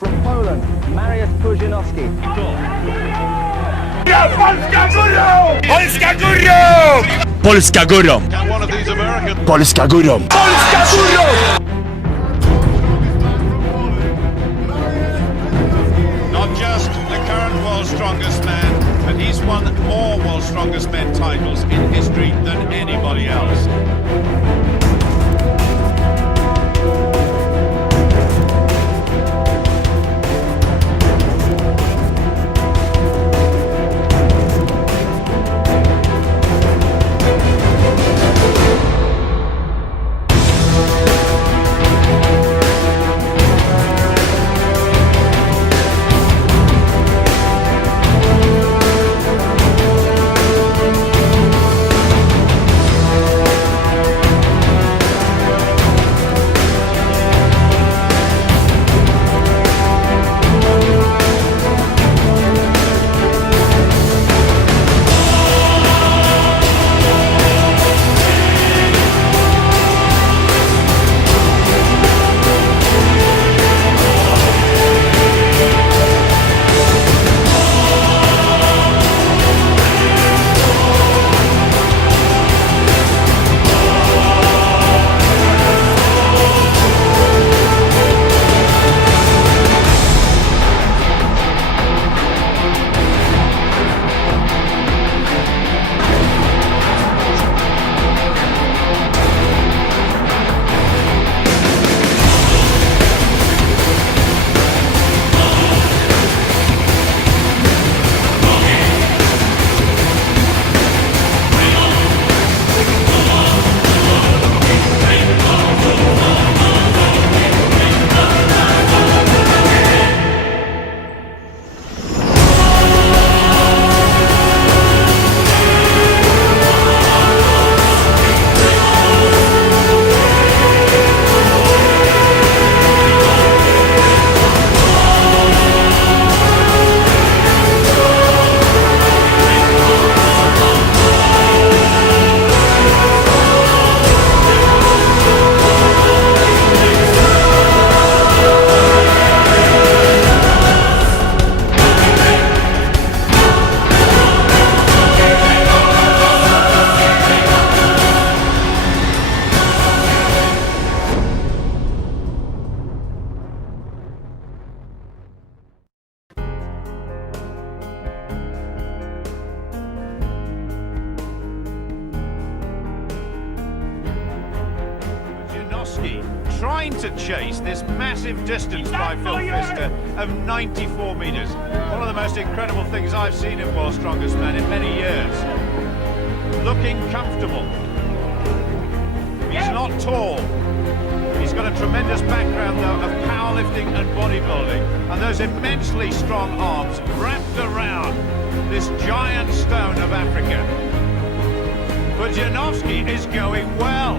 From Poland, Mariusz Pudzianowski. Polska górą! Polska górą! Polska górą! Polska górą! Polska górą! Not just the current world's strongest man, but he's won more world's strongest men titles in history than anybody else. Trying to chase this massive distance by Phil Pfister of 94 metres. One of the most incredible things I've seen in World's Strongest Man in many years. Looking comfortable. He's not tall. He's got a tremendous background though of powerlifting and bodybuilding, and those immensely strong arms wrapped around this giant stone of Africa. Pudzianowski is going well,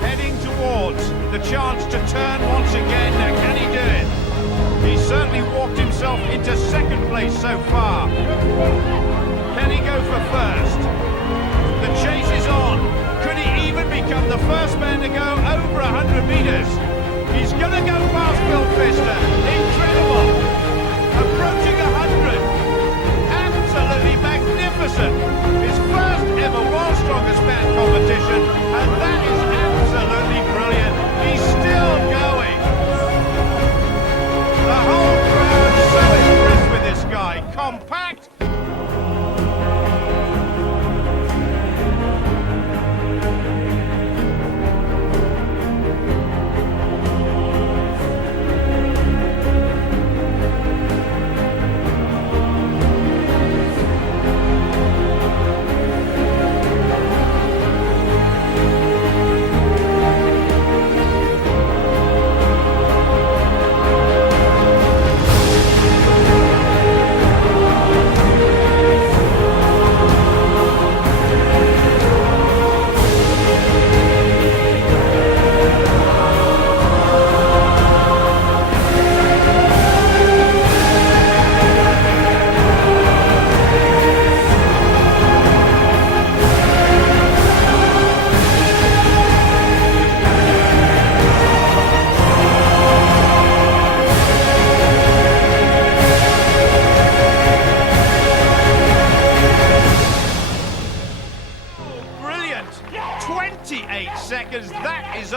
heading towards the chance to turn once again. Now, can he do it? He's certainly walked himself into second place so far. Can he go for first? The chase is on. Could he even become the first man to go over 100 metres? He's going to go past Phil Pfister. Incredible. Approaching 100. Absolutely magnificent. His first ever World's Strongest Man competition, and that is absolutely brilliant. He's still going. The whole crowd is so impressed with this guy. Compact.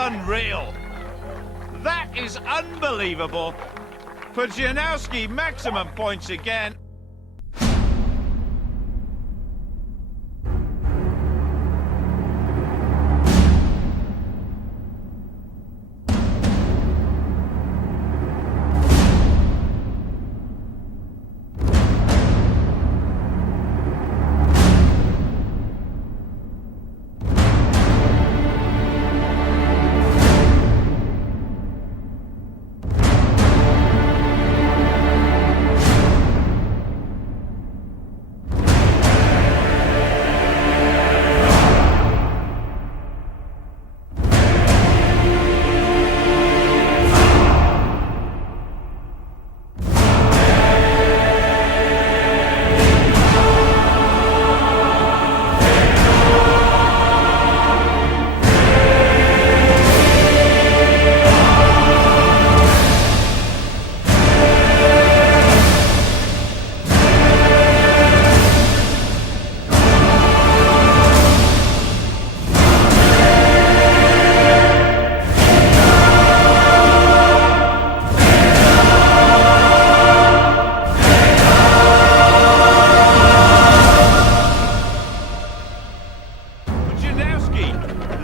unreal. That is unbelievable. Pudzianowski maximum points again.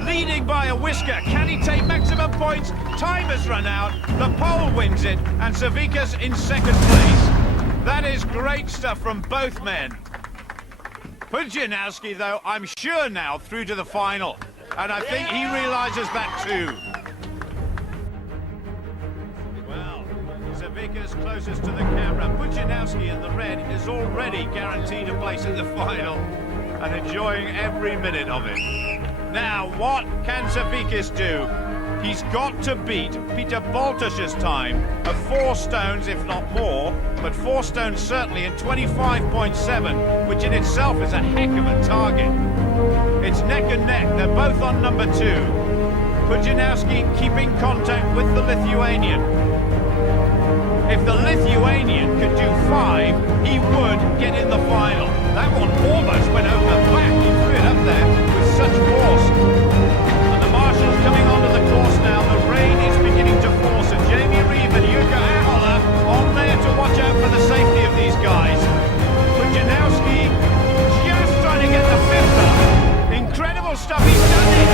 Leading by a whisker. Can he take maximum points? Time has run out. The pole wins it, and Savika's in second place. That is great stuff from both men. Pudzianowski, though, I'm sure now through to the final, and I think he realises that too. Well, Savika's closest to the camera. Pudzianowski in the red is already guaranteed a place in the final and enjoying every minute of it. Now, what can Savickas do? He's got to beat Peter Boltosz's time of 4 stones, if not more, but 4 stones certainly in 25.7, which in itself is a heck of a target. It's neck and neck. They're both on number 2. Pudzianowski keeping contact with the Lithuanian. If the Lithuanian could do 5, he would get in the final. That one almost went over the back. He threw it up there with such force. And the marshals coming onto the course now. The rain is beginning to fall. So Jamie Reeve and Jukka Ahola on there to watch out for the safety of these guys. Pudzianowski just trying to get the 5th up. Incredible stuff. He's done it.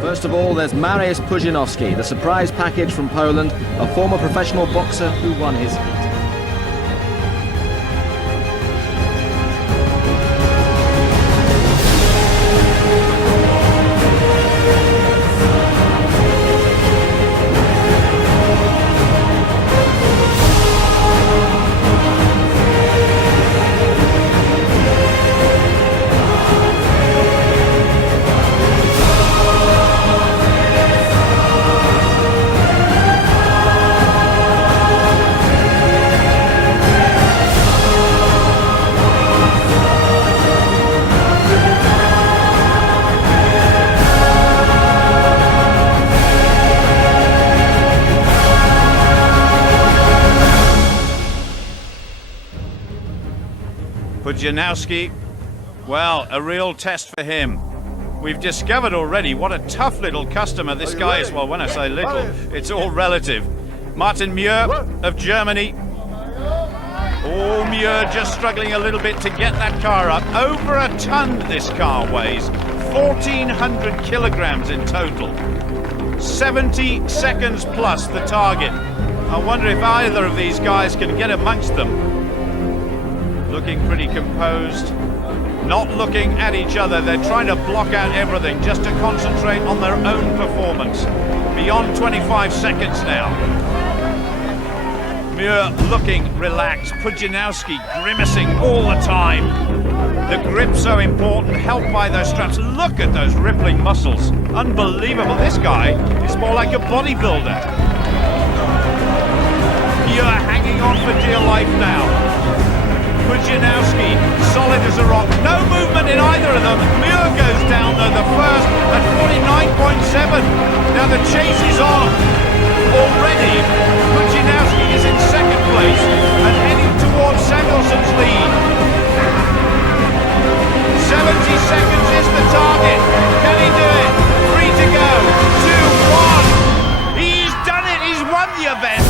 First of all, there's Mariusz Pudzianowski, the surprise package from Poland, a former professional boxer who won his heat. Pudzianowski, well, a real test for him. We've discovered already what a tough little customer this guy is. Well, when I say little, it's all relative. Martin Muir of Germany. Oh, Muir just struggling a little bit to get that car up. Over a ton this car weighs. 1,400 kilograms in total. 70 seconds plus the target. I wonder if either of these guys can get amongst them. Looking pretty composed, not looking at each other. They're trying to block out everything just to concentrate on their own performance. Beyond 25 seconds now. Muir looking relaxed, Pudzianowski grimacing all the time. The grip so important, helped by those straps. Look at those rippling muscles. Unbelievable. This guy is more like a bodybuilder. Muir hanging on for dear life now. Pudzianowski, solid as a rock. No movement in either of them. Muir goes down though, the first at 49.7. Now the chase is on. Already, Pudzianowski is in second place and heading towards Samuelson's lead. 70 seconds is the target. Can he do it? 3 to go. 2, 1. He's done it. He's won the event.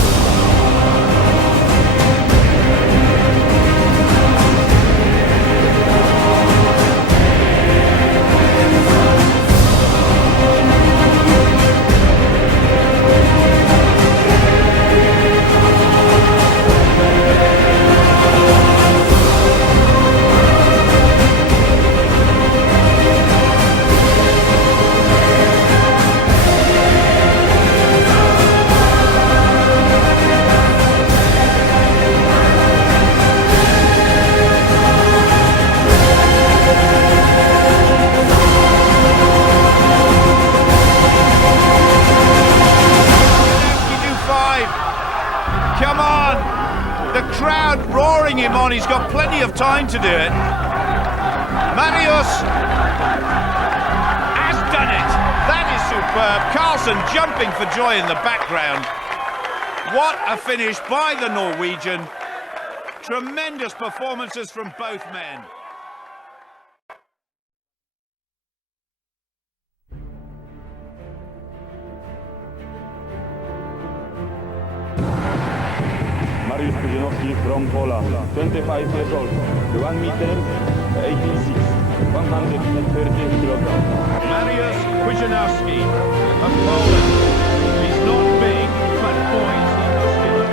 Come on! The crowd roaring him on. He's got plenty of time to do it. Mariusz has done it. That is superb. Carlson jumping for joy in the background. What a finish by the Norwegian. Tremendous performances from both men. Mariusz Pudzianowski from Poland, 25 years old, 1 meter 86, 130 kilograms. Mariusz Pudzianowski of Poland. He's not big, but boy, is he muscular.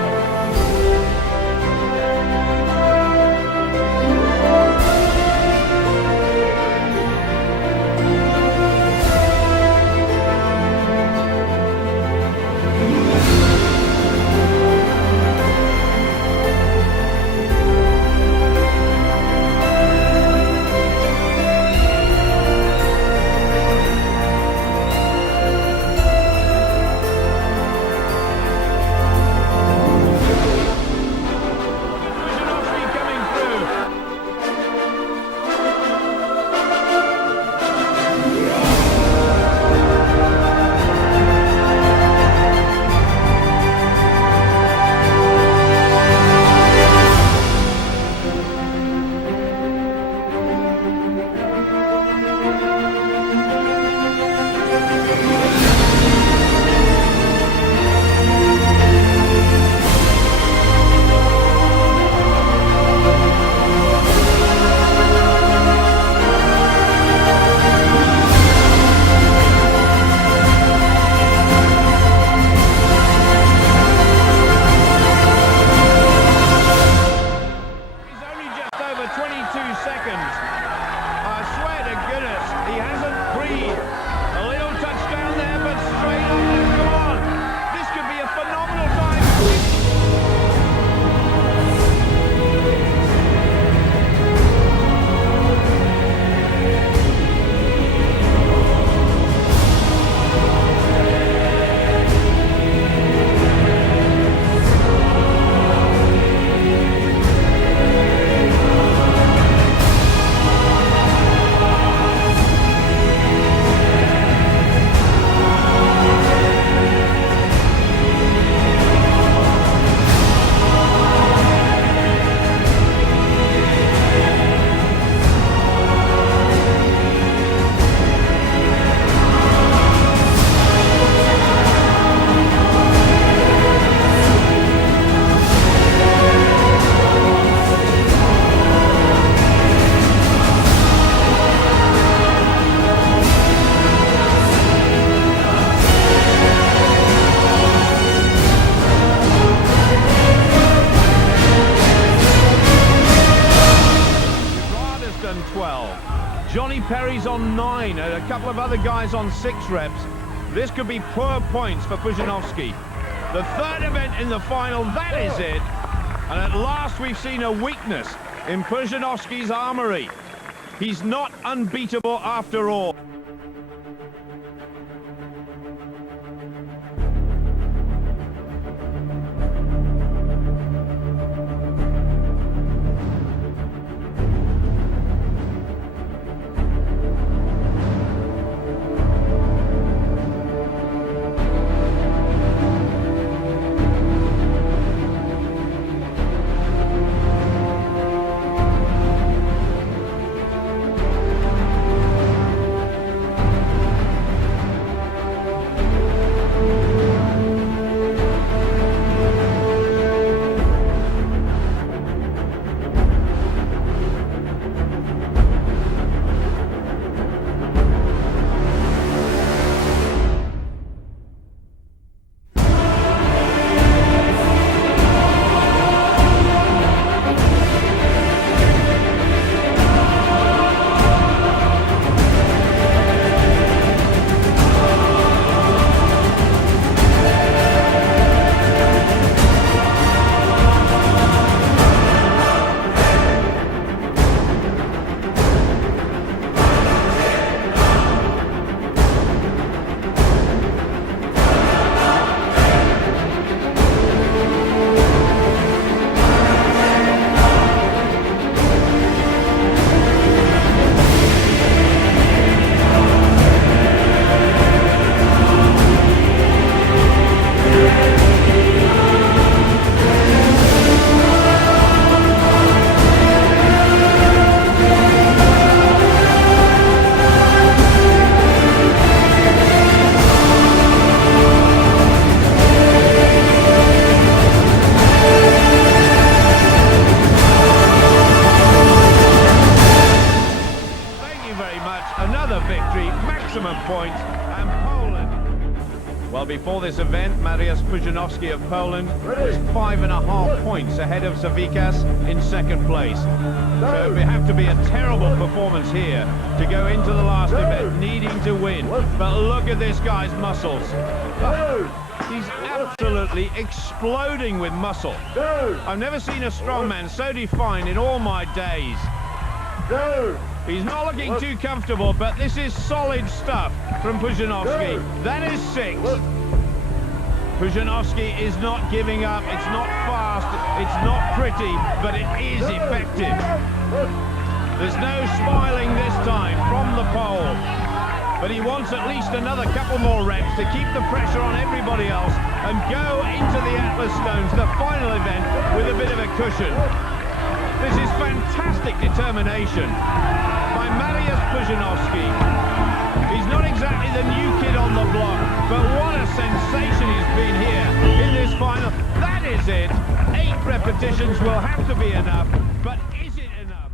Perry's on 9 and a couple of other guys on 6 reps. This could be poor points for Pudzianowski. The third event in the final, that is it. And at last we've seen a weakness in Pudzianowski's armoury. He's not unbeatable after all. Points and Poland. Well, before this event, Mariusz Pudzianowski of Poland was 5.5 points ahead of Savikas in second place. So it would have to be a terrible performance here to go into the last event needing to win. But look at this guy's muscles. He's absolutely exploding with muscle. I've never seen a strongman so defined in all my days. He's not looking too comfortable, but this is solid stuff from Pudzianowski. That is 6. Pudzianowski is not giving up. It's not fast, it's not pretty, but it is effective. There's no smiling this time from the pole, but he wants at least another couple more reps to keep the pressure on everybody else and go into the Atlas Stones, the final event, with a bit of a cushion. This is fantastic determination by Mariusz Pudzianowski. He's not exactly the new kid on the block, but what a sensation he's been here in this final. That is it. 8 repetitions will have to be enough, but is it enough?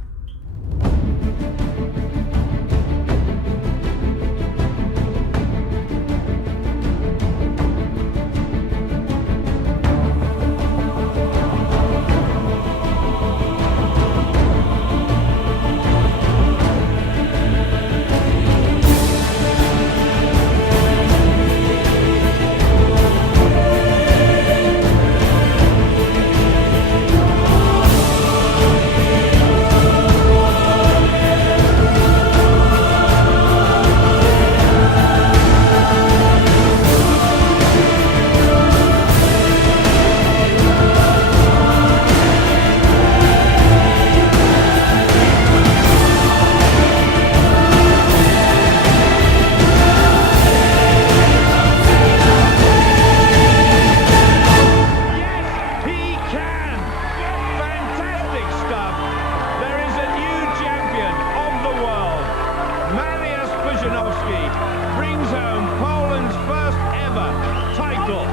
Brings home Poland's first ever title.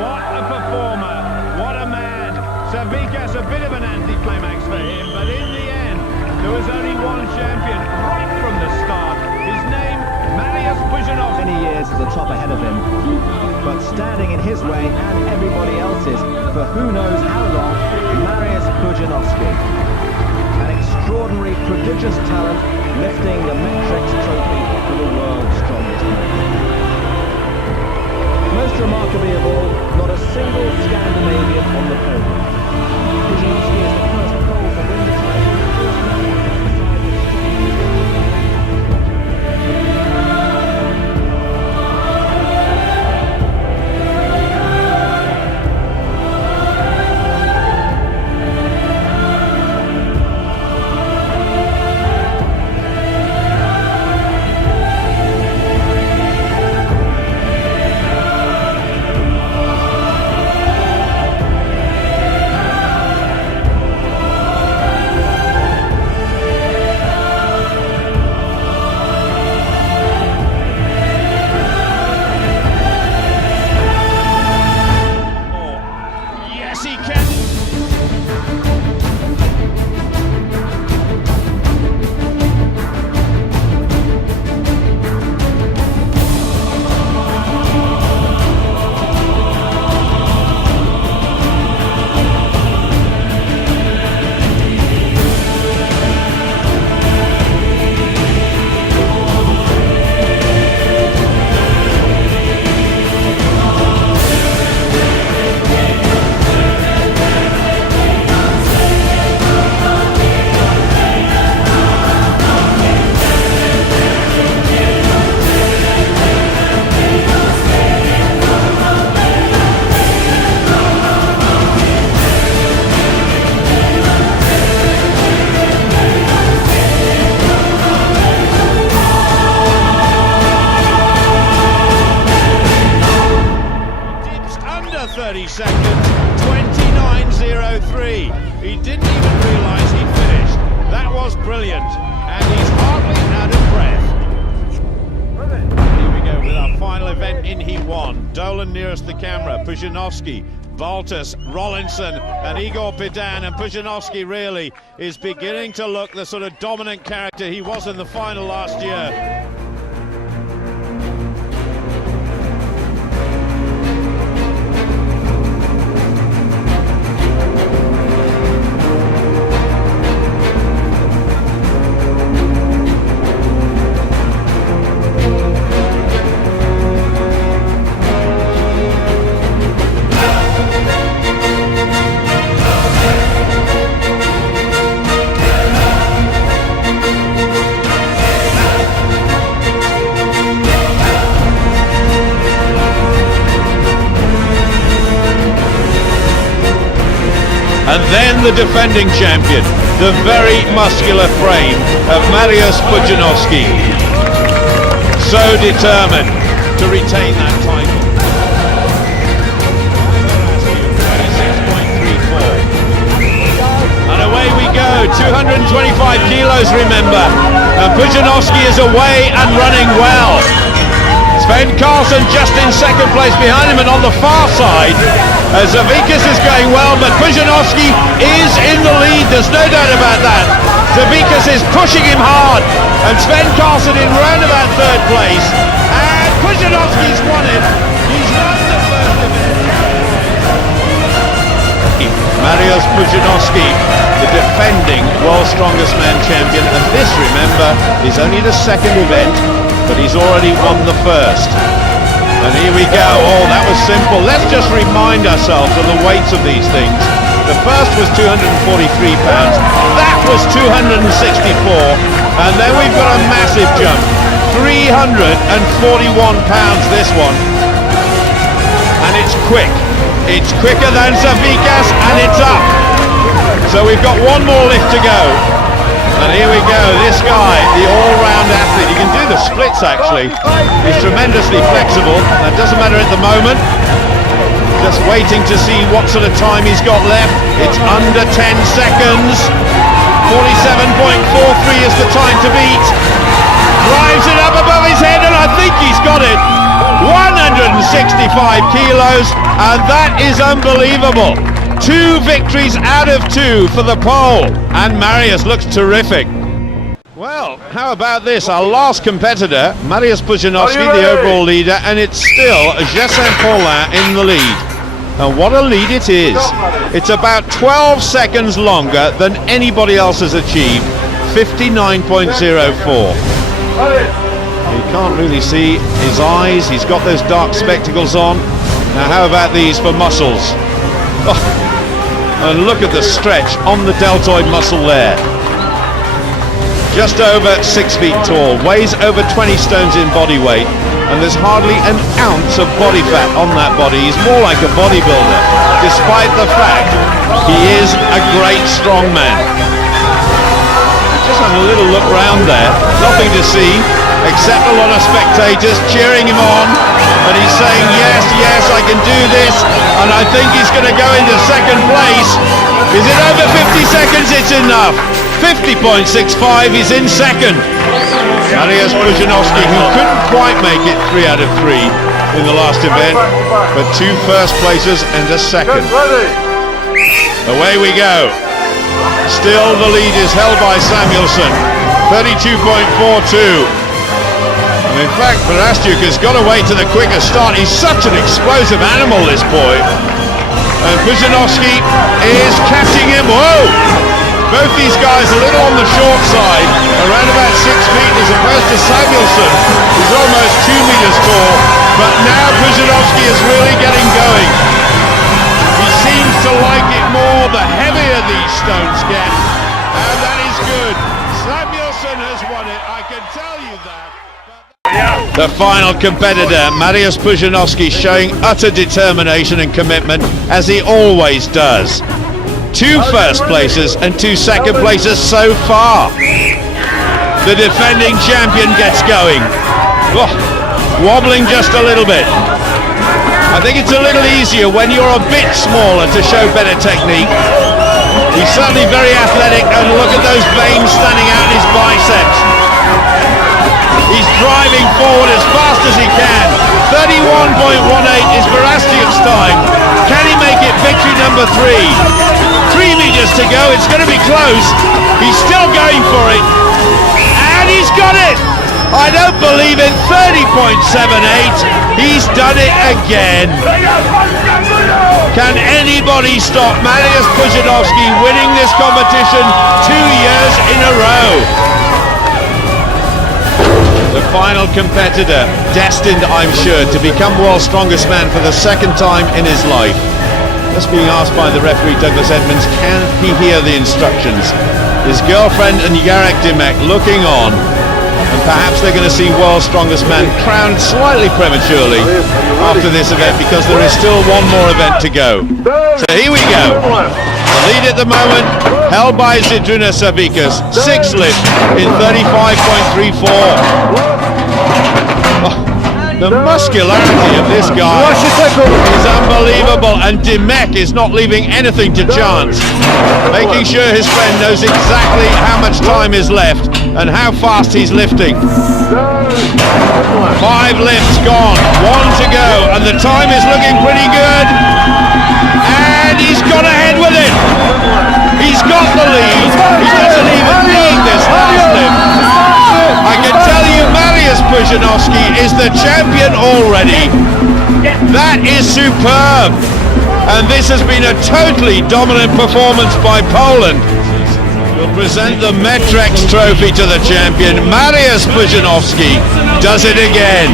What a performer, what a man. Savikas, a bit of an anticlimax for him, but in the end, there was only one champion right from the start. His name, Mariusz Pudzianowski. Many years at the top ahead of him, but standing in his way and everybody else's for who knows how long, Mariusz Pudzianowski. An extraordinary, prodigious talent, lifting the Metrics trophy for the world's strongest man. Most remarkably of Dolan nearest the camera, Pudzianowski, Baltus, Rollinson and Igor Pidan, and Pudzianowski really is beginning to look the sort of dominant character he was in the final last year. And then the defending champion, the very muscular frame of Mariusz Pudzianowski. So determined to retain that title. 26.34. And away we go, 225 kilos remember. And Pudzianowski is away and running well. Sven Karlsson just in second place behind him, and on the far side, Zavikas is going well, but Pudzianowski is in the lead, there's no doubt about that. Zavikas is pushing him hard, and Sven Karlsson in roundabout third place, and Pudzianowski's won it. He's won the first event. Mariusz Pudzianowski, the defending World's Strongest Man champion, and this, remember, is only the second event, but he's already won the first. And here we go. Oh, that was simple. Let's just remind ourselves of the weights of these things. The first was 243 pounds. That was 264. And then we've got a massive jump. 341 pounds, this one. And it's quick. It's quicker than Zavikas, and it's up. So we've got one more lift to go. And here we go, this guy, the all-round athlete, he can do the splits actually. He's tremendously flexible, that doesn't matter at the moment. Just waiting to see what sort of time he's got left. It's under 10 seconds. 47.43 is the time to beat. Drives it up above his head, and I think he's got it. 165 kilos, and that is unbelievable. 2 victories out of 2 for the pole, and Mariusz looks terrific. Well, how about this? Our last competitor, Mariusz Pudzianowski, the overall leader, and it's still Jessin Paulin in the lead. And what a lead it is. It's about 12 seconds longer than anybody else has achieved, 59.04. You can't really see his eyes, he's got those dark spectacles on. Now how about these for muscles? Oh. And look at the stretch on the deltoid muscle there. Just over 6 feet tall, weighs over 20 stones in body weight, and there's hardly an ounce of body fat on that body. He's more like a bodybuilder, despite the fact he is a great strong man. Just have a little look round there, nothing to see, except a lot of spectators cheering him on, and he's saying, yes, yes, I can do this, and I think he's going to go into second place. Is it over 50 seconds? It's enough. 50.65, he's in second. Mariusz Pudzianowski, who couldn't quite make it 3 out of 3 in the last event, but 2 first places and a second. Away we go. Still the lead is held by Samuelsson, 32.42. And in fact, Mariusz has got away to the quicker start. He's such an explosive animal, this boy. And Pudzianowski is catching him. Whoa! Both these guys a little on the short side, around about 6 feet, as opposed to Samuelsson, who's almost 2 meters tall. But now Pudzianowski is really getting going. He seems to like it more the heavier these stones get, and that is good. Samuelsson has won it, I can tell you that. The final competitor, Mariusz Pudzianowski, showing utter determination and commitment, as he always does. 2 first places and 2 second places so far. The defending champion gets going. Oh, wobbling just a little bit. I think it's a little easier when you're a bit smaller to show better technique. He's certainly very athletic, and look at those veins standing out in his biceps. He's driving forward as fast as he can. 31.18 is Barastiuk's time. Can he make it victory number 3? 3 meters to go, it's going to be close. He's still going for it. And he's got it! I don't believe it, 30.78. He's done it again. Can anybody stop Mariusz Pudzianowski winning this competition 2 years in a row? The final competitor, destined, I'm sure, to become world's strongest man for the second time in his life. Just being asked by the referee, Douglas Edmonds, can he hear the instructions? His girlfriend and Jarek Dymek looking on, and perhaps they're going to see world's strongest man crowned slightly prematurely after this event, because there is still one more event to go. So here we go. The lead at the moment held by Zydrunas Savickas, 6th lift in 35.34. The muscularity of this guy is unbelievable, and Dymek is not leaving anything to chance, making sure his friend knows exactly how much time is left and how fast he's lifting. 5 lifts gone, 1 to go, and the time is looking pretty good, and he's gone ahead with it. He's got the lead. He doesn't even need this last lift. I can tell you Mariusz Pudzianowski is the champion already. That is superb. And this has been a totally dominant performance by Poland. We'll present the Metrex trophy to the champion. Mariusz Pudzianowski does it again.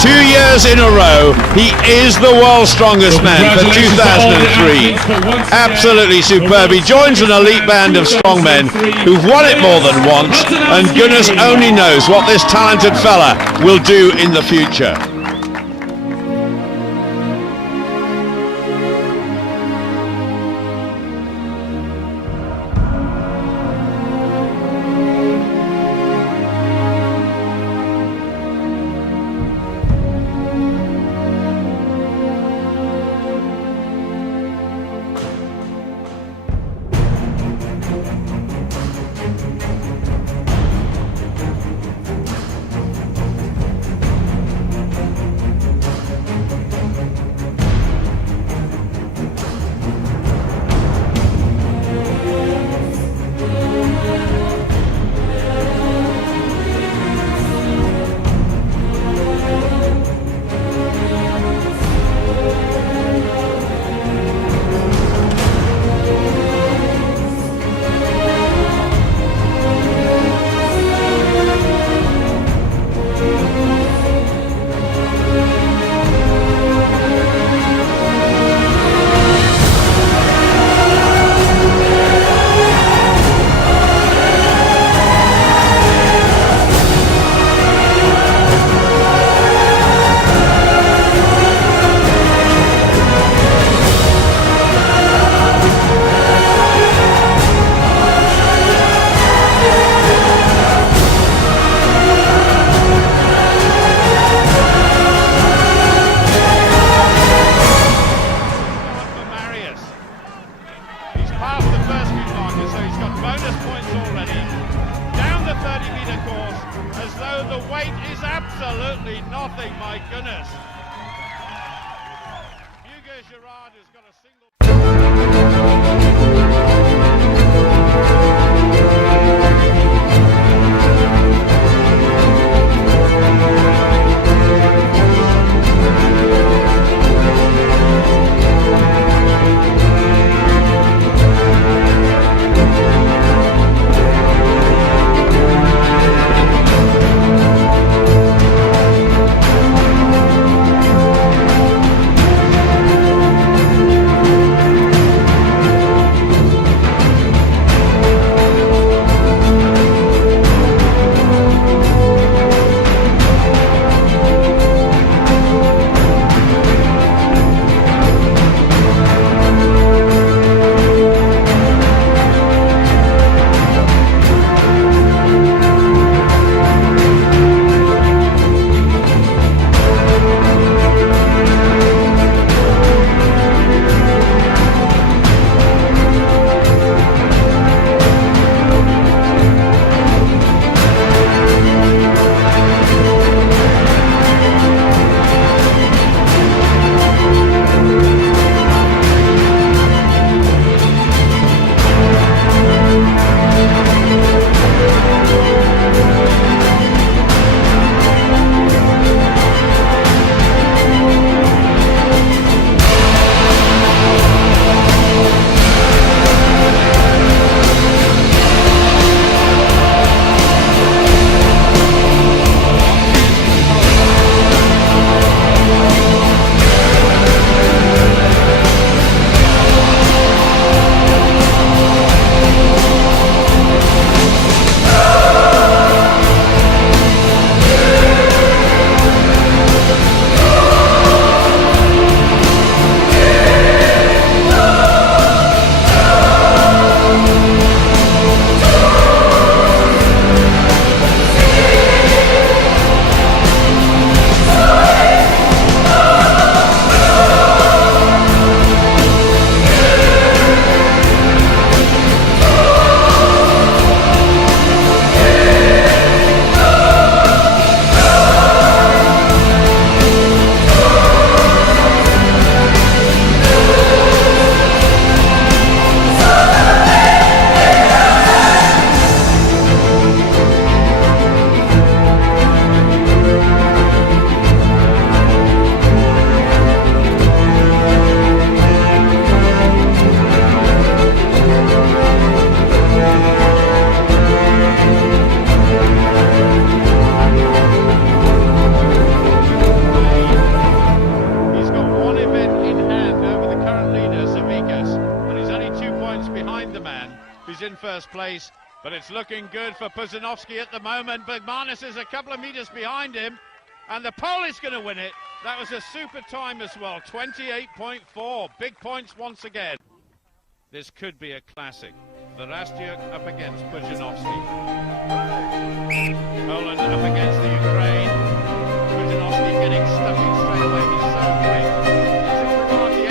2 years in a row, he is the world's strongest man for 2003. Absolutely superb. He joins an elite band of strongmen who've won it more than once, and goodness only knows what this talented fella will do in the future. Absolutely nothing, my goodness. Hugo Girard has got a single... first place, but it's looking good for Pudzianowski at the moment. But Mariusz is a couple of metres behind him, and the Pole is going to win it. That was a super time as well, 28.4. Big points once again. This could be a classic. Verastia up against Pudzianowski. Poland up against the Ukraine. Pudzianowski getting stuck in straight away. He's so quick. He's all party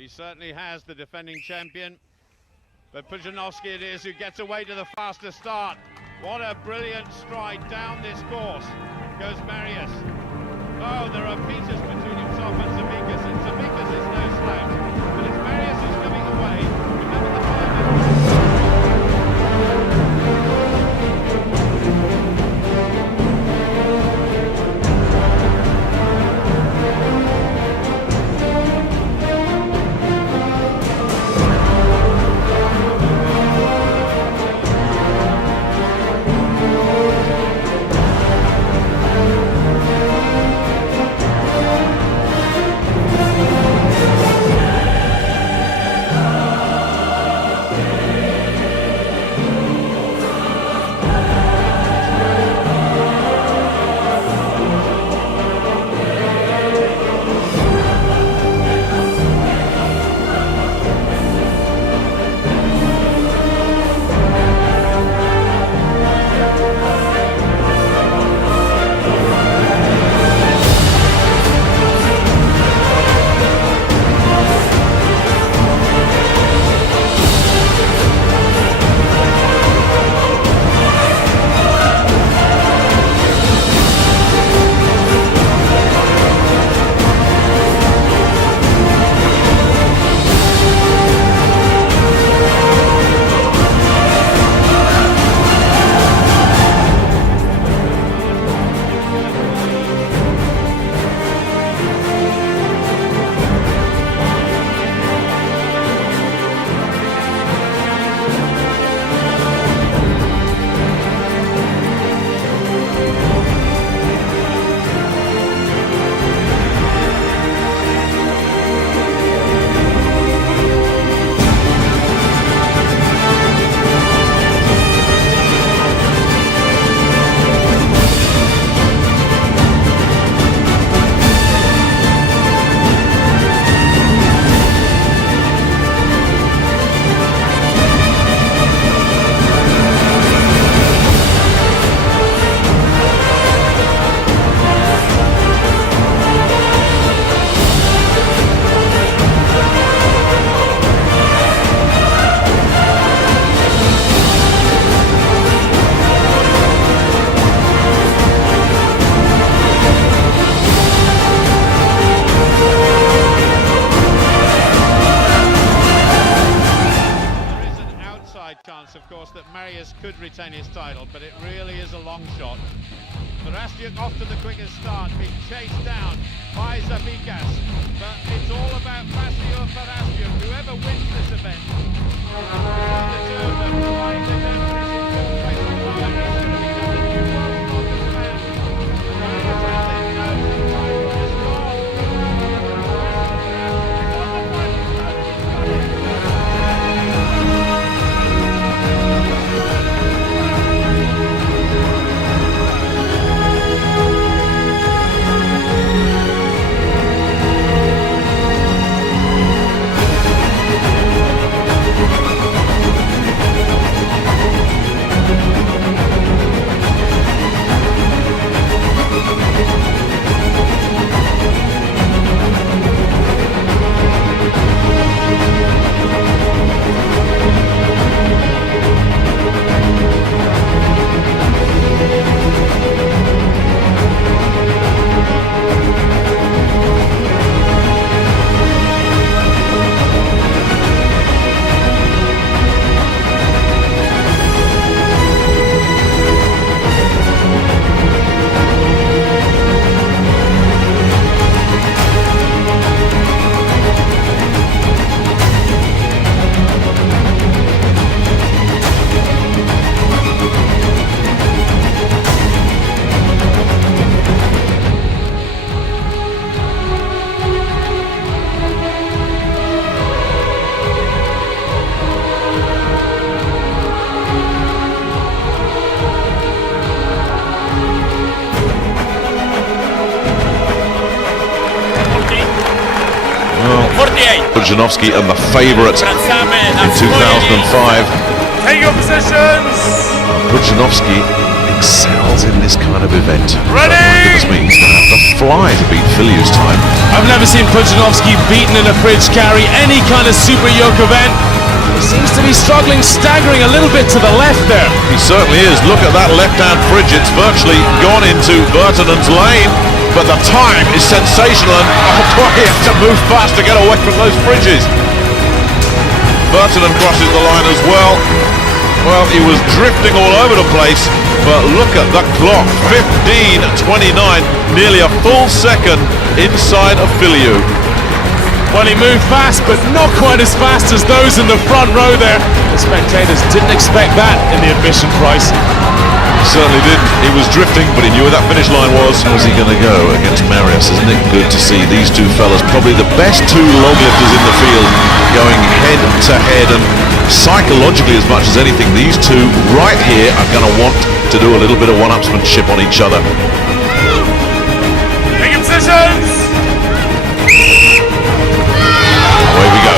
He certainly has, the defending champion. But Pudzianowski it is who gets away to the faster start. What a brilliant stride down this course goes Mariusz. Oh, there are meters between himself and Zemeckis, and Zemeckis is no slouch. But it's Mariusz who's coming away. Remember the Mariusz could retain his title, but it really is a long shot. Tarastiuk off to the quickest start, being chased down by Zabikas. But it's all about Pasio Tarastiuk, whoever wins this event. The two of them, providing they don't finish in fifth place or lower, is going to become the new world strongest man. Mariusz, I think, knows his title is gone. Pudzianowski and the favourite in 2005. Take your positions! Pudzianowski excels in this kind of event. Ready! That means he's going to have to fly to beat Filiu's time. I've never seen Pudzianowski beaten in a fridge carry, any kind of super yoke event. He seems to be struggling, staggering a little bit to the left there. He certainly is. Look at that left-hand fridge. It's virtually gone into Virtanen's lane. But the time is sensational, and oh boy, he has to move fast to get away from those fridges. Virtanen crosses the line as well. Well, he was drifting all over the place, but look at the clock, 15:29, nearly a full second inside of Filiu. Well, he moved fast, but not quite as fast as those in the front row there. The spectators didn't expect that in the admission price. Certainly didn't. He was drifting, but he knew where that finish line was. How's he going to go against Mariusz? Isn't it good to see these two fellas, probably the best two log lifters in the field, going head to head, and psychologically as much as anything, these two right here are going to want to do a little bit of one-upsmanship on each other. Take your positions! Away we go.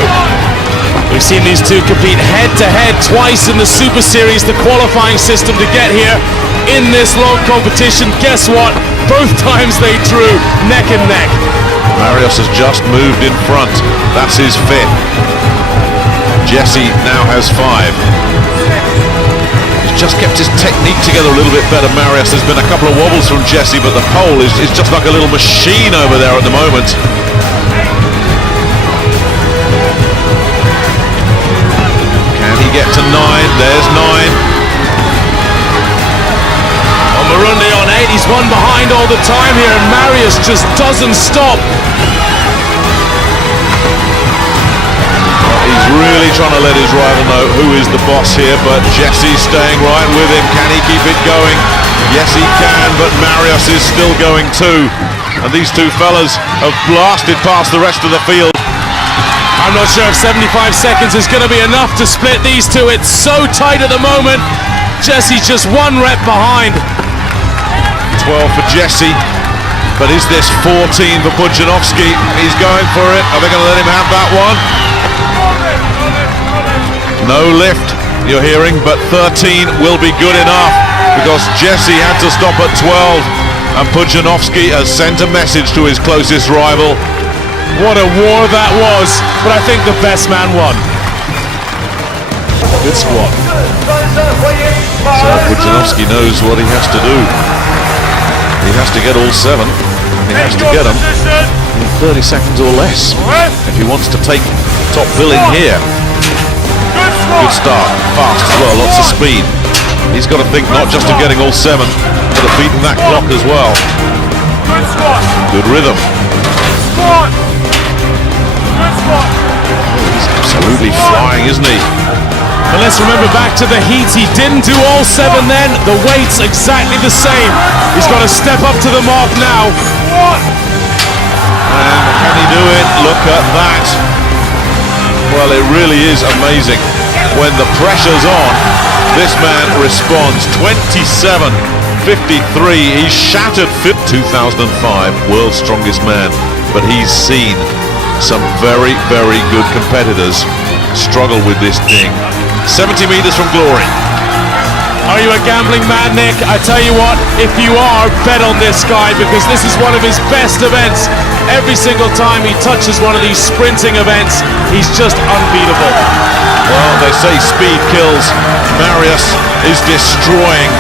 We've seen these two compete head-to-head twice in the Super Series, the qualifying system to get here in this long competition. Guess what? Both times they drew neck and neck. Mariusz has just moved in front. That's his fifth. Jesse now has 5. He's just kept his technique together a little bit better, Mariusz. There's been a couple of wobbles from Jesse, but the pole is just like a little machine over there at the moment. Get to 9, there's 9. Oh, Marundi on 8, he's one behind all the time here, and Mariusz just doesn't stop. He's really trying to let his rival know who is the boss here, but Jesse's staying right with him. Can he keep it going? Yes, he can, but Mariusz is still going too. And these two fellas have blasted past the rest of the field. I'm not sure if 75 seconds is going to be enough to split these two. It's so tight at the moment. Jesse's just one rep behind. 12 for Jesse, but is this 14 for Pudzianowski? He's going for it. Are they going to let him have that one? No lift, you're hearing, but 13 will be good enough because Jesse had to stop at 12, and Pudzianowski has sent a message to his closest rival. What a war that was, but I think the best man won. Good squat. So Pudzianowski knows what he has to do. He has to get all 7. He has to get them in 30 seconds or less if he wants to take top billing here. Good start, fast as well, lots of speed. He's got to think not just of getting all 7, but of beating that clock as well. Good squat. Good rhythm. Squat. Good squat. He's absolutely flying, isn't he? And let's remember back to the heat, he didn't do all 7 then, the weight's exactly the same. He's got to step up to the mark now. And can he do it? Look at that. Well, it really is amazing. When the pressure's on, this man responds. 27.53. He's shattered 2005 World's Strongest Man, but he's seen some very, very good competitors struggle with this thing. 70 meters from glory. Are you a gambling man, Nick? I tell you what, if you are, bet on this guy, because this is one of his best events. Every single time he touches one of these sprinting events, he's just unbeatable. Well, they say speed kills. Mariusz is destroying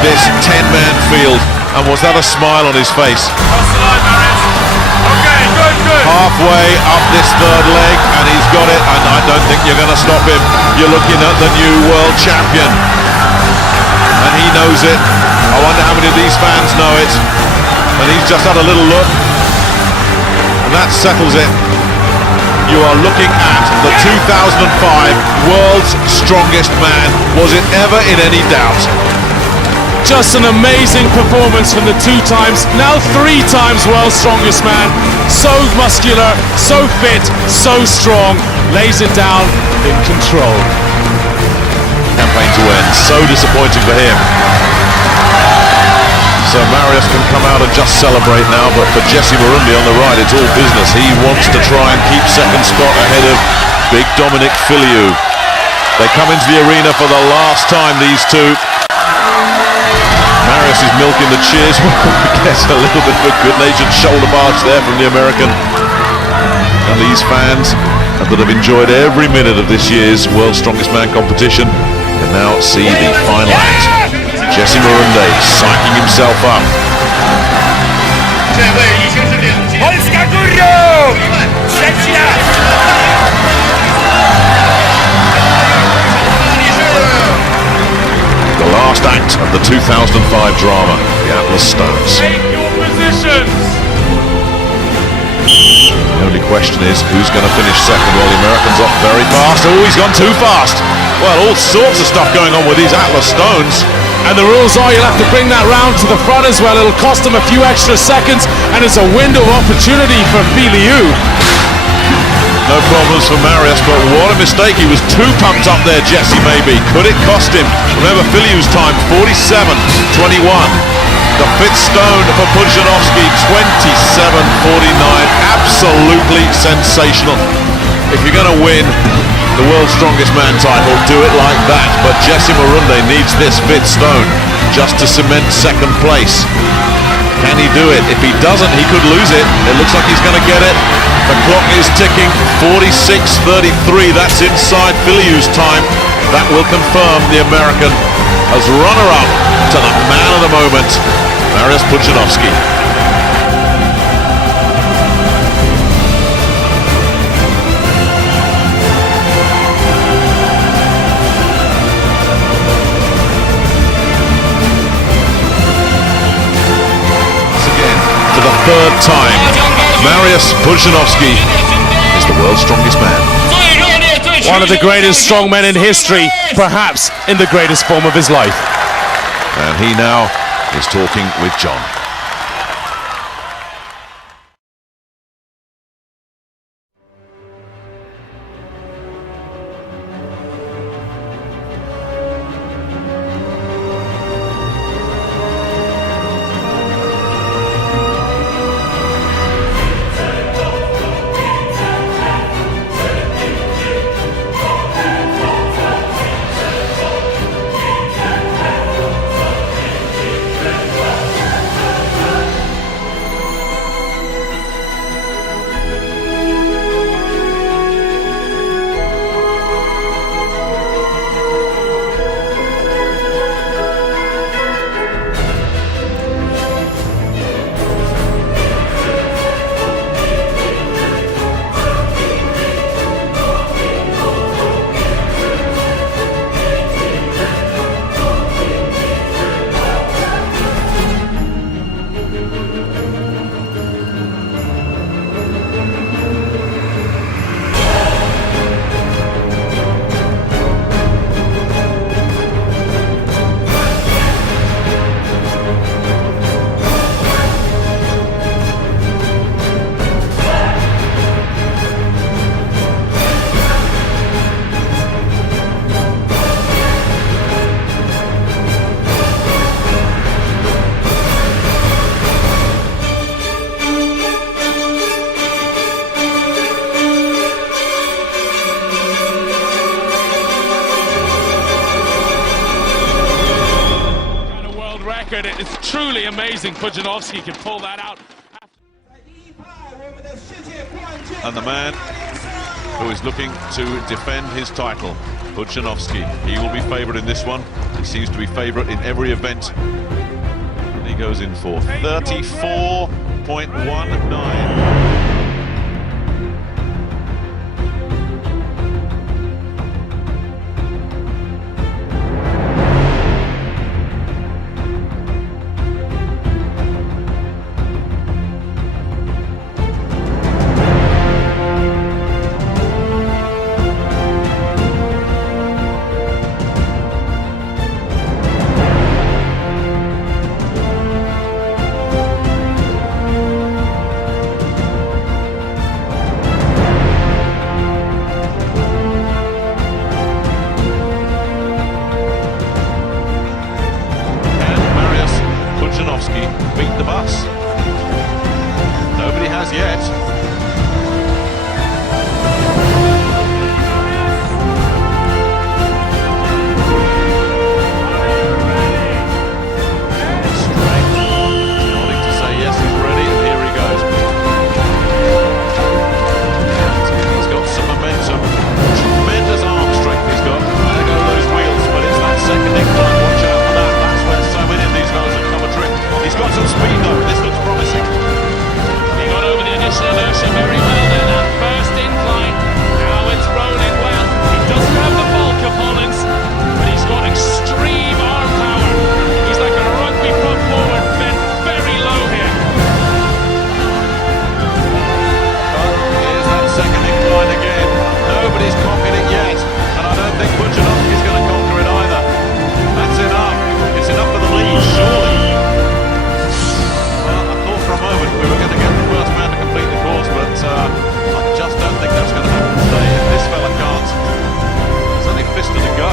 this 10-man field. And was that a smile on his face? Cross the line, Mariusz. Okay, good. Halfway up this third leg, and he's got it, and I don't think you're going to stop him. You're looking at the new world champion, and he knows it. I wonder how many of these fans know it. And he's just had a little look, and that settles it. You are looking at the 2005 World's Strongest Man. Was it ever in any doubt? Just an amazing performance from the 2 times, now 3 times World's Strongest Man. So muscular, so fit, so strong, lays it down in control. Campaign to end, so disappointing for him. So Mariusz can come out and just celebrate now, but for Jesse Marundi on the right, it's all business. He wants to try and keep second spot ahead of big Dominic Filiu. They come into the arena for the last time, these two. Mariusz is milking the cheers. I guess a little bit of a good-natured shoulder barge there from the American. And these fans that have enjoyed every minute of this year's World's Strongest Man competition can now see the final act. Jesse Marundi psyching himself up. The last act of the 2005 drama, the Atlas Stones. Take your positions. The only question is who's going to finish second. Well, the American's off very fast. Oh, he's gone too fast. Well, all sorts of stuff going on with these Atlas Stones. And the rules are you'll have to bring that round to the front as well. It'll cost him a few extra seconds, and it's a window of opportunity for Filiu. No problems for Mariusz, but what a mistake. He was too pumped up there, Jesse, maybe. Could it cost him? Remember Filiu's time, 47.21. The 5th stone for Pudzianowski, 27.49. Absolutely sensational. If you're going to win the World's Strongest Man title, do it like that. But Jesse Marundi needs this 5th stone just to cement second place. Can he do it? If he doesn't, he could lose it. It looks like he's going to get it. The clock is ticking, 46.33. That's inside Filiu's time. That will confirm the American as runner-up to the man of the moment, Mariusz Pudzianowski. For the 3rd time, Mariusz Pudzianowski is the world's strongest man. One of the greatest strongmen in history, perhaps in the greatest form of his life. And he now is talking with John. record. It's truly amazing Pudzianowski can pull that out. And the man who is looking to defend his title, Pudzianowski, he will be favourite in this one. He seems to be favourite in every event. And he goes in for 34.19. Beat the bus. Nobody has yet. Nodding to say yes, he's ready, and here he goes. And he's got some momentum. Tremendous arm strength he's got. There go those wheels, but it's that second incline. Watch out for that. That's where so many of these fellas have come adrift. He's got some speed though, this looks promising. He got over the initial inertia very well there, that first incline. Now it's rolling well. He doesn't have the bulk of Hollins, but he's got extreme arm power. He's like a rugby puck forward, bent very low here. Here's that second incline again. Nobody's copied it yet, and I don't think Pudzianowski's going to conquer it either. That's enough. It's enough for the lead, surely. We were going to get the first man to complete the course, but I just don't think that's going to happen today. If this fella can't, there's only Pfister to go.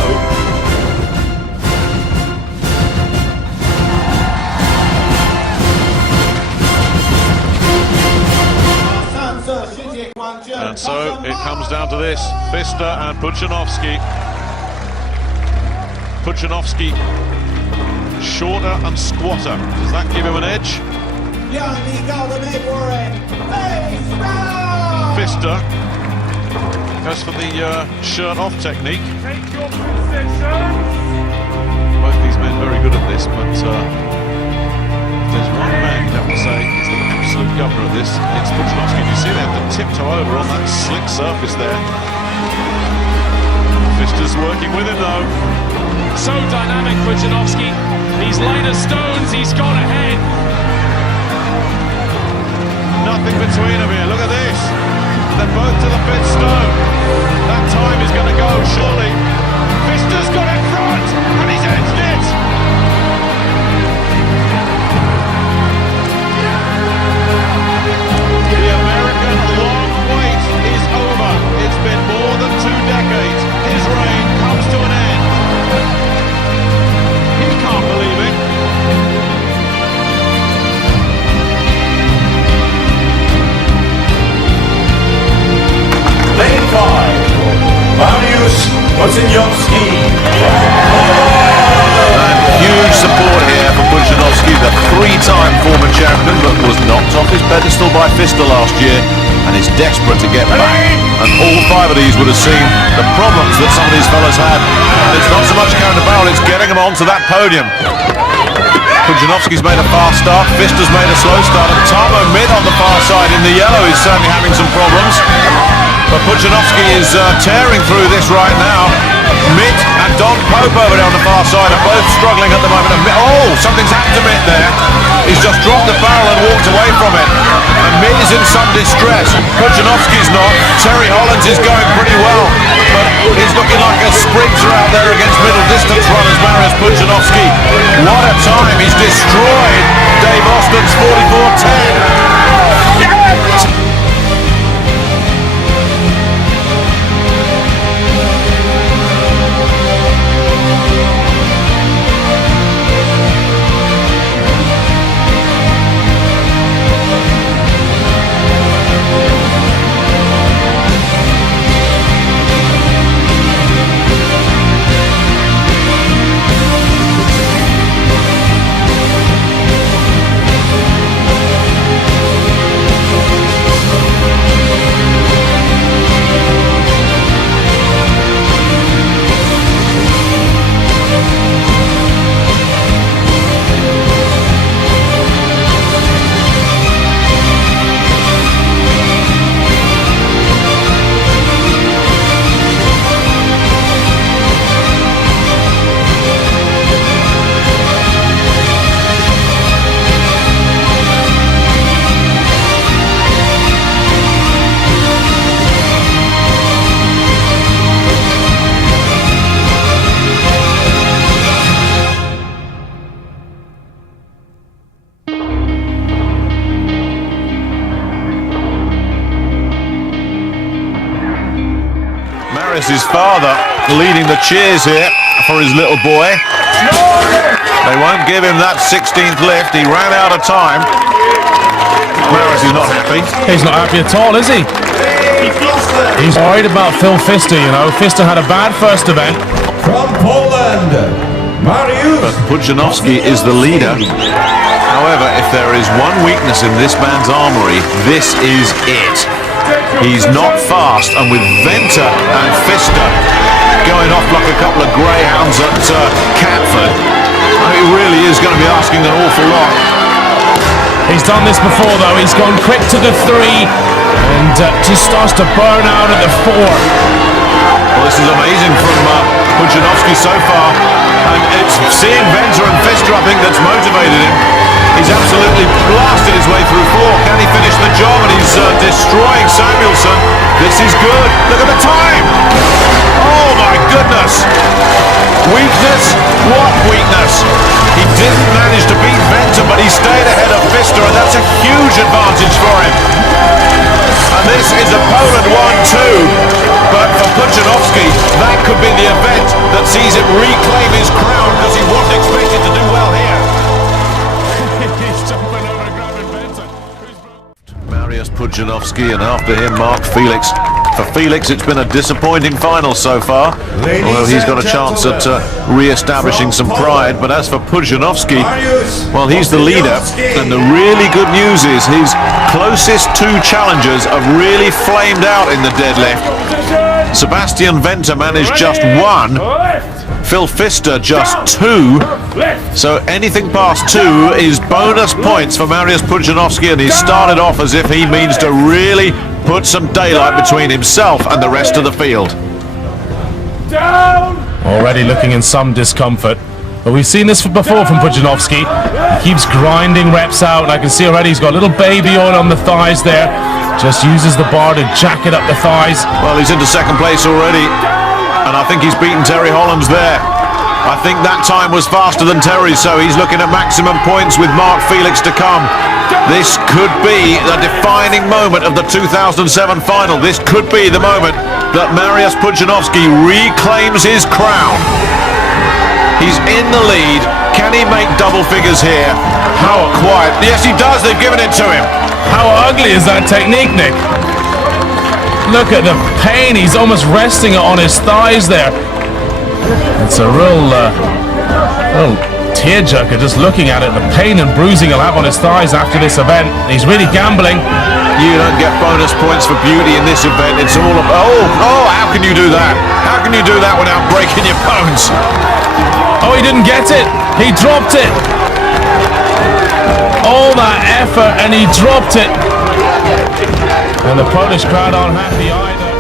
And so it comes down to this, Pfister and Pudzianowski. Pudzianowski, shorter and squatter. Does that give him an edge? Pfister goes for the shirt-off technique. Both these men very good at this, but if there's one man that would say is the absolute governor of this, it's Pudzianowski. You see they have to tiptoe over on that slick surface there. Pfister's working with him though. So dynamic, Pudzianowski. These lighter stones, he's gone ahead. Nothing between them here, look at this. They're both to the fifth stone. That time is going to go, surely. Pfister's got in front, and he's edged it. The American long wait is over. It's been more than 2 decades. His reign comes to an end. He can't believe it. Lane 5, Mariusz, Pudzianowski. Huge support here for Pudzianowski, the 3-time former champion, but was knocked off his pedestal by Pfister last year and is desperate to get back. And all 5 of these would have seen the problems that some of these fellas had. And it's not so much carrying the barrel, it's getting them onto that podium. Pudzianowski's made a fast start, Pfister's made a slow start, and Tamo Mid on the far side in the yellow is certainly having some problems. But Pudzianowski is tearing through this right now. Mitt and Don Pope over there on the far side are both struggling at the moment. Oh, something's happened to Mitt there. He's just dropped the barrel and walked away from it. And Mitt is in some distress. Pudzianowski's not. Terry Hollins is going pretty well, but he's looking like a sprinter out there against middle distance runners, Mariusz Pudzianowski. What a time. He's destroyed Dave Austin's 44.10. Mariusz's father leading the cheers here for his little boy. They won't give him that 16th lift. He ran out of time. Mariusz is not happy. He's not happy at all, is he? He's worried about Phil Pfister, you know. Pfister had a bad first event. From Poland, Mariusz. But Pudzianowski is the leader. However, if there is one weakness in this man's armory, this is it. He's not fast, and with Venter and Pfister going off like a couple of greyhounds at Catford, he really is going to be asking an awful lot. He's done this before, though. He's gone quick to the 3 and just starts to burn out at the 4. Well, this is amazing from Pudzianowski so far, and it's seeing Venter and Pfister, I think, that's motivated him. He's absolutely blasted his way through 4. Can he finish the job? And he's destroying Samuelsson. This is good. Look at the time. Oh my goodness. Weakness? What weakness? He didn't manage to beat Venter, but he stayed ahead of Pfister, and that's a huge advantage for him. And this is a Poland 1-2. But for Pudzianowski, that could be the event that sees him reclaim his crown, because he wasn't expected to do well here. Mariusz Pudzianowski, and after him Mark Felix. For Felix, it's been a disappointing final so far, although he's got a chance at re-establishing some pride. But as for Pudzianowski, well, he's the leader, and the really good news is his closest 2 challengers have really flamed out in the deadlift. Sebastian Venter managed just 1, Phil Pfister just 2, so anything past 2 is bonus points for Mariusz Pudzianowski, and he's started off as if he means to really put some daylight between himself and the rest of the field. Already looking in some discomfort, but we've seen this before from Pudzianowski. He keeps grinding reps out, and I can see already he's got a little baby oil on the thighs there. Just uses the bar to jacket up the thighs. Well, he's into second place already, and I think he's beaten Terry Hollands there. I think that time was faster than Terry's, so he's looking at maximum points with Mark Felix to come. This could be the defining moment of the 2007 final. This could be the moment that Mariusz Pudzianowski reclaims his crown. He's in the lead. Can he make double figures here? How quiet. Yes, he does. They've given it to him. How ugly is that technique, Nick? Look at the pain. He's almost resting it on his thighs there. It's a real tearjerker just looking at it. The pain and bruising he'll have on his thighs after this event. He's really gambling. You don't get bonus points for beauty in this event. It's all about... Oh, how can you do that? How can you do that without breaking your bones? Oh, he didn't get it. He dropped it. All that effort, and he dropped it. And the Polish crowd aren't happy either.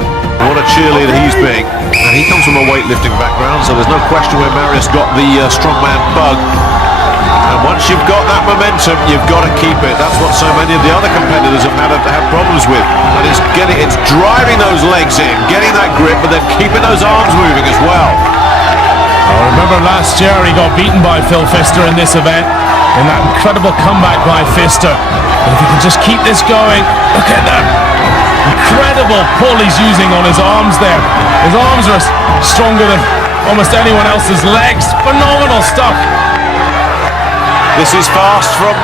What a cheerleader he's being. And he comes from a weightlifting background, so there's no question where Mariusz got the strongman bug. And once you've got that momentum, you've got to keep it. That's what so many of the other competitors have had problems with. And it's driving those legs in, getting that grip, but then keeping those arms moving as well. I remember last year he got beaten by Phil Pfister in this event, in that incredible comeback by Pfister. And if he can just keep this going, look at that incredible pull he's using on his arms there. His arms are stronger than almost anyone else's legs. Phenomenal stuff. This is fast from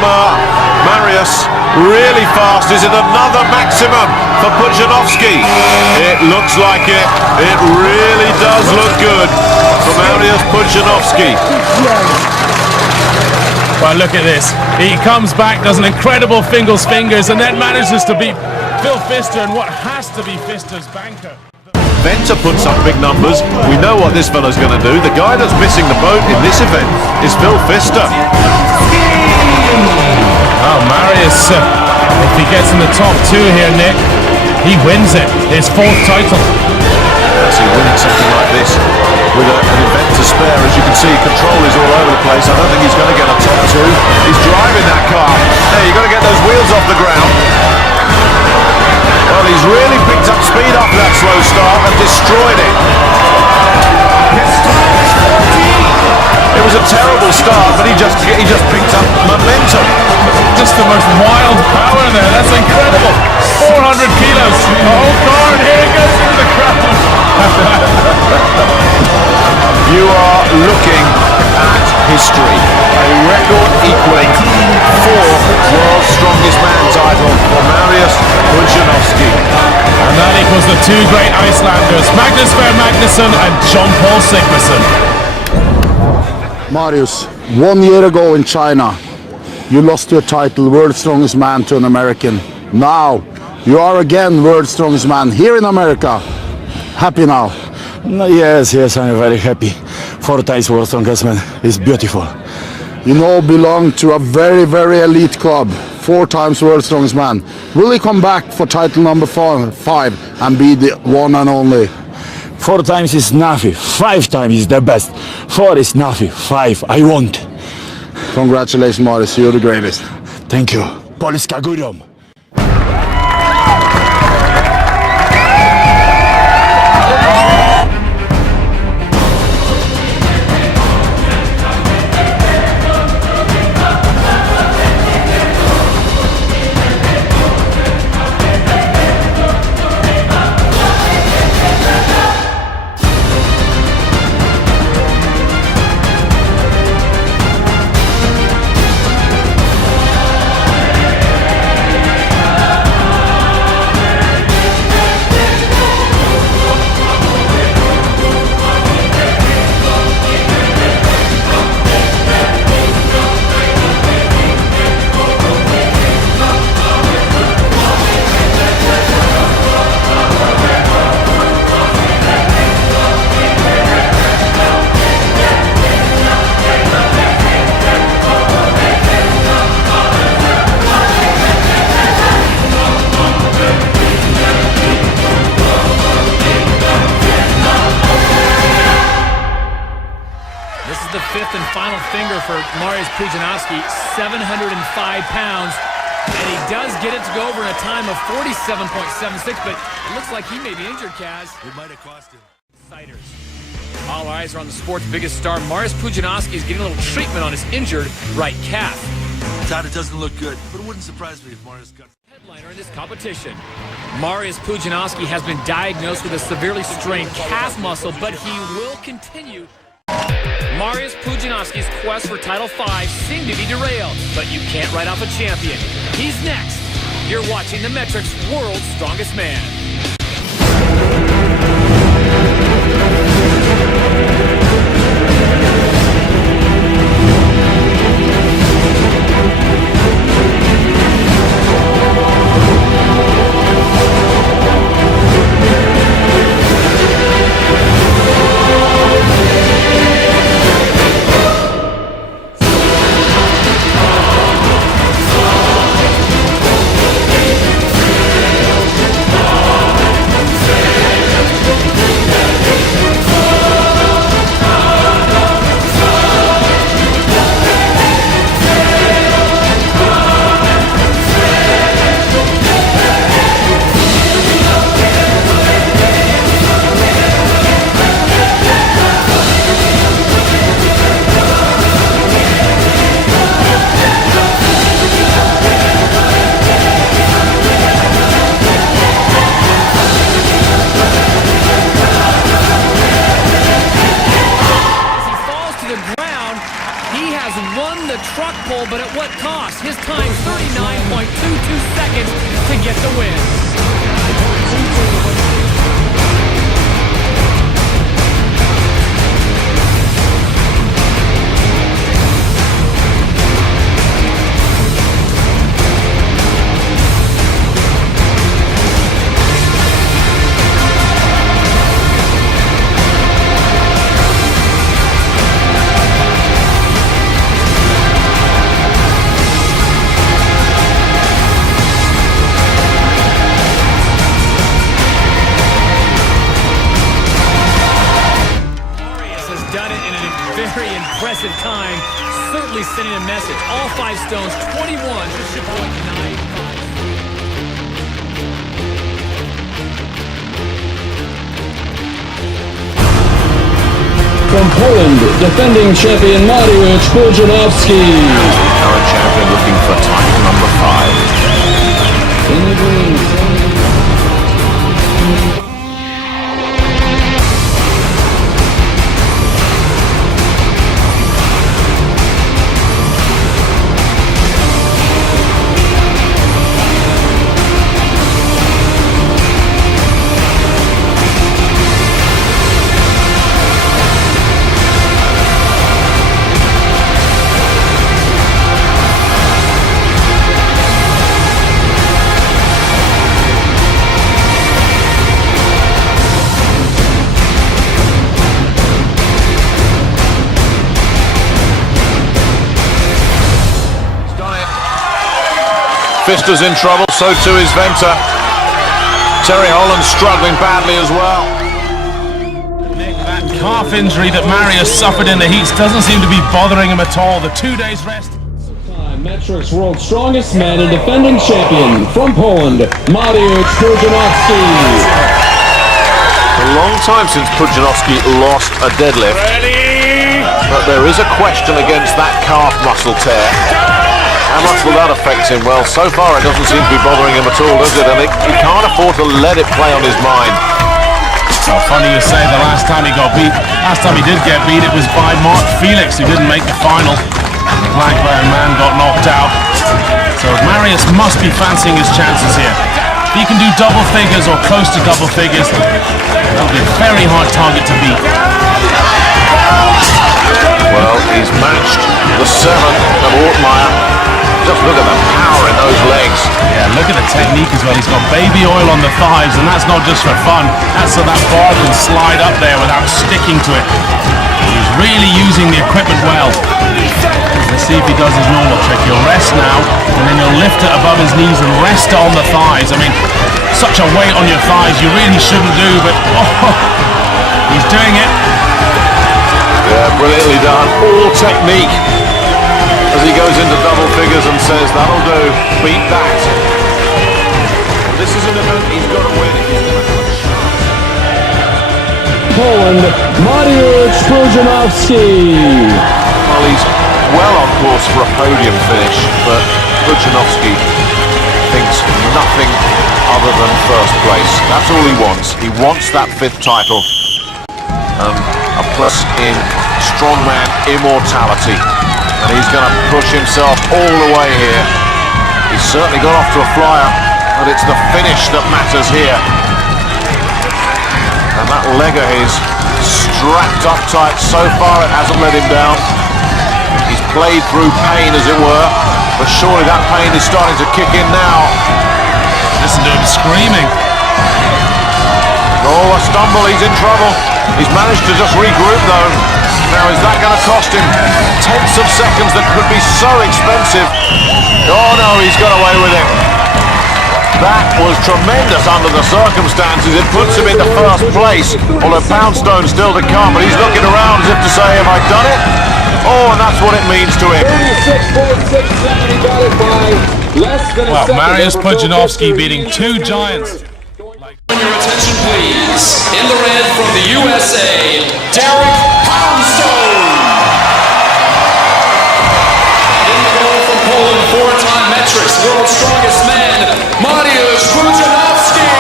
Mariusz. Really fast. Is it another maximum for Pudzianowski? It looks like it. It really does look good for Mariusz Pudzianowski. Well, look at this. He comes back, does an incredible fingers, and then manages to beat Phil Pfister in what has to be Pfister's banker. Venter puts up big numbers. We know what this fellow's going to do. The guy that's missing the boat in this event is Phil Pfister. Oh, Mariusz, if he gets in the top 2 here, Nick, he wins it. His 4th title. As he winning something like this with an event to spare, as you can see, control is all over the place. I don't think he's going to get a top 2. He's driving that car. Hey, you've got to get those wheels off the ground. Well, he's really picked up speed after that slow start and destroyed it. It was was a terrible start, but he just picked up momentum. Just the most wild power there. That's incredible. 400 kilos. Oh, God, here it goes into the crowd. You are looking at history. A record equaling 4 World's Strongest Man title for Mariusz Pudzianowski. And that equals the 2 great Icelanders, Magnus Ver Magnusson and John Paul Sigmarsson. Mariusz, 1 year ago in China, you lost your title, World's Strongest Man, to an American. Now, you are again World's Strongest Man here in America. Happy now? Yes, I'm very happy. 4 times World's Strongest Man. It's beautiful. You know, belong to a very, very elite club. 4 times World's Strongest Man. Will he come back for title number 5 and be the one and only? 4 times is nothing. 5 times is the best. 4 is nothing. 5 I want. Congratulations, Mariusz. You're the greatest. Thank you. Polska górą. The 5th and final finger for Mariusz Pudzianowski, 705 pounds, and he does get it to go over in a time of 47.76, but it looks like he may be injured, Kaz. It might have cost him. Ciders. All eyes are on the sport's biggest star. Mariusz Pudzianowski is getting a little treatment on his injured right calf. Todd, it doesn't look good, but it wouldn't surprise me if Mariusz got... Headliner in this competition. Mariusz Pudzianowski has been diagnosed with a severely strained calf muscle, but he will continue. Mariusz Pudzianowski's quest for Title 5 seemed to be derailed, but you can't write off a champion. He's next. You're watching the Metrics World's Strongest Man. Truck pull, but at what cost? His time, 39.22 seconds to get the win. Very impressive time, certainly sending a message. All 5 stones, 21.95. From Poland, defending champion Mariusz Pudzianowski. The current champion looking for title number 5. In the green. Fister's in trouble, so too is Venter. Terry Holland's struggling badly as well. Nick, that calf injury that Mariusz suffered in the heats doesn't seem to be bothering him at all. The 2 days rest. Metrics World's Strongest Man and defending champion from Poland, Mariusz Pudzianowski. A long time since Pudzianowski lost a deadlift. But there is a question against that calf muscle tear. How much will that affect him? Well, so far it doesn't seem to be bothering him at all, does it? And he can't afford to let it play on his mind. So funny you say the last time he got beat. Last time he did get beat, it was by Mark Felix, who didn't make the final. The Black-Brown man got knocked out. So Mariusz must be fancying his chances here. If he can do double figures or close to double figures, that'll be a very hard target to beat. Well, he's matched the 7 of Ortmeyer. Just look at the power in those legs. Yeah, look at the technique as well. He's got baby oil on the thighs, and that's not just for fun. That's so that bar can slide up there without sticking to it. He's really using the equipment well. Let's see if he does his normal trick. He'll rest now, and then he'll lift it above his knees and rest it on the thighs. I mean, such a weight on your thighs you really shouldn't do, but he's doing it. Yeah, brilliantly done. All technique. As he goes into double figures and says, that'll do, beat that. This is an event he's got to win if he's going to have a chance. Poland, Mariusz Pudzianowski. Well, he's well on course for a podium finish, but Pudzianowski thinks nothing other than first place. That's all he wants. He wants that 5th title. A plus in strongman immortality. And he's going to push himself all the way here. He's certainly got off to a flyer, but it's the finish that matters here. And that leg of his strapped up tight. So far it hasn't let him down. He's played through pain, as it were, but surely that pain is starting to kick in now. Listen to him screaming. Oh, a stumble, he's in trouble. He's managed to just regroup though. Now is that going to cost him tenths of seconds that could be so expensive? Oh no, he's got away with it. That was tremendous under the circumstances. It puts him into first place, although Poundstone's still to come, but he's looking around as if to say, have I done it? Oh, and that's what it means to him. 36.67, he got it by less than a second. Mariusz Pudzianowski beating 2 giants. Your attention please. In the red from the USA, Derek Poundstone. In the goal from Poland, 4-time metrics, world's strongest man, Mariusz Pudzianowski.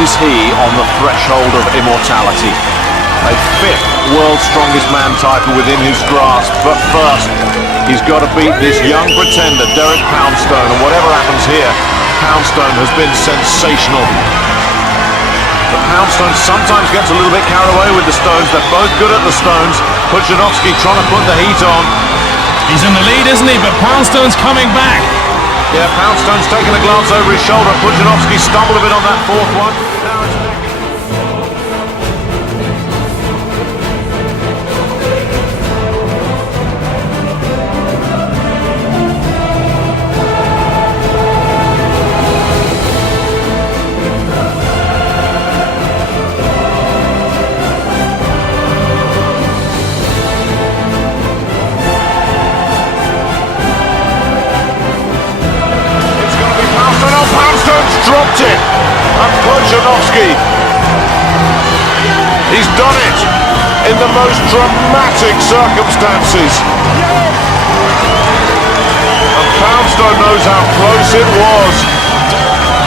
Is he on the threshold of immortality? A 5th world's strongest man title within his grasp, but first he's got to beat this young pretender, Derek Poundstone, and whatever happens here, Poundstone has been sensational. But Poundstone sometimes gets a little bit carried away with the stones. They're both good at the stones. Pudzianowski trying to put the heat on. He's in the lead, isn't he? But Poundstone's coming back. Yeah, Poundstone's taking a glance over his shoulder. Pudzianowski stumbled a bit on that 4th one. Now it's dropped it, and Pudzianowski in the most dramatic circumstances. And Poundstone knows how close it was,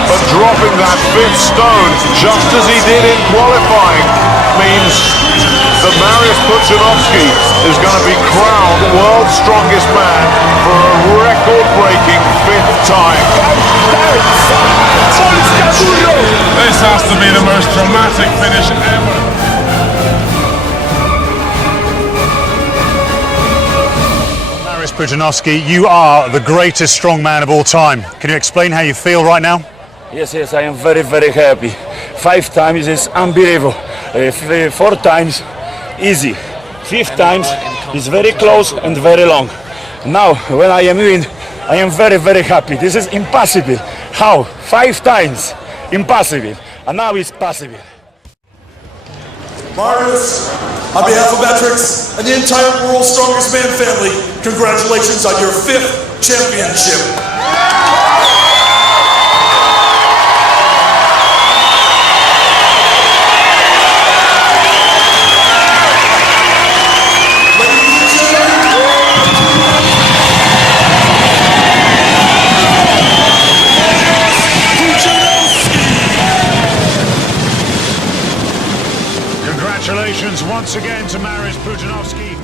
but dropping that fifth stone just as he did in qualifying means that Mariusz Pudzianowski is going to be crowned world's strongest man for a record-breaking fifth time. This has to be the most dramatic finish ever. Mariusz Pudzianowski, you are the greatest strongman of all time. Can you explain how you feel right now? Yes, I am very, very happy. 5 times is unbelievable. 4 times easy. 5th times is very close and very long. Now, when I am win, I am very, very happy. This is impossible. How? 5 times. Impossible. And now it's possible. Mariusz, on behalf of Metrics and the entire World's Strongest Man family, congratulations on your 5th championship. Congratulations once again to Mariusz Pudzianowski.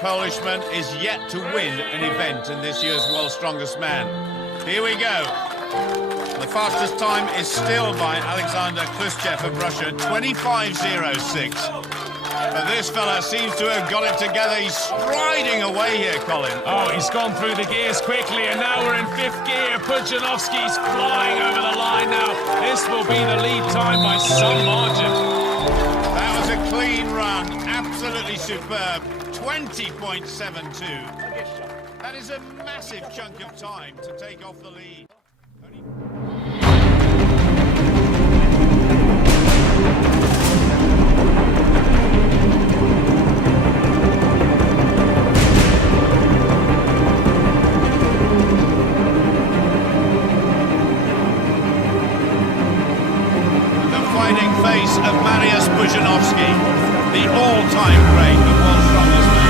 Polishman is yet to win an event in this year's World's Strongest Man. Here we go. The fastest time is still by Alexander Khrushchev of Russia, 25.06. But this fella seems to have got it together. He's striding away here, Colin. Oh, he's gone through the gears quickly, and now we're in 5th gear. Pudzianowski's flying over the line now. This will be the lead time by some margin. That was a clean run, absolutely superb. 20.72. That is a massive chunk of time to take off the lead. The fighting face of Mariusz Pudzianowski, the all-time great of World's Strongest Man.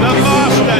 The master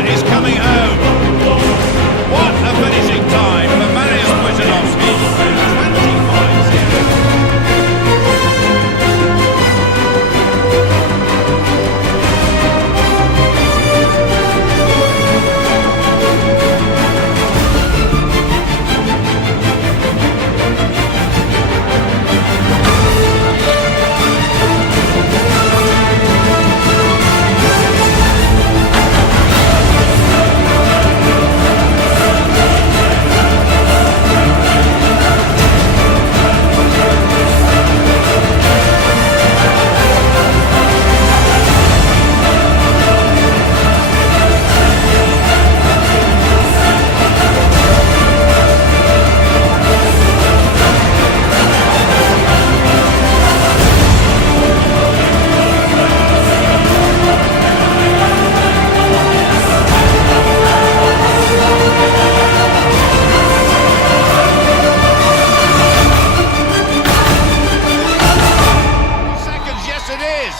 is.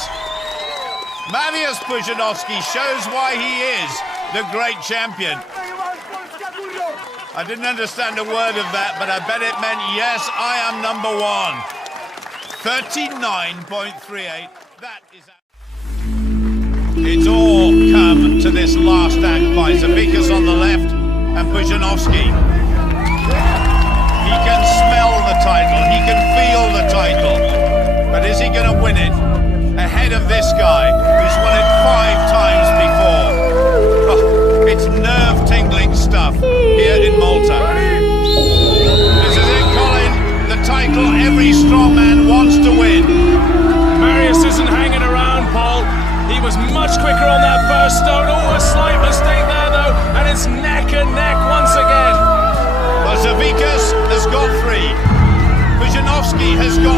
Mariusz Pudzianowski shows why he is the great champion. I didn't understand a word of that, but I bet it meant, yes, I am number one. 39.38. That is... It's all come to this last act by Zavikas on the left and Pudzianowski. He can smell the title, he can feel the title, but is he going to win it ahead of this guy who's won it 5 times before? Oh, it's nerve-tingling stuff here in Malta. This is it, Colin, the title every strongman wants to win. Mariusz isn't hanging around, Paul. He was much quicker on that first stone. Oh, a slight mistake there, though, and it's neck and neck once again. Well, Zavikas has got 3. Pudzianowski has got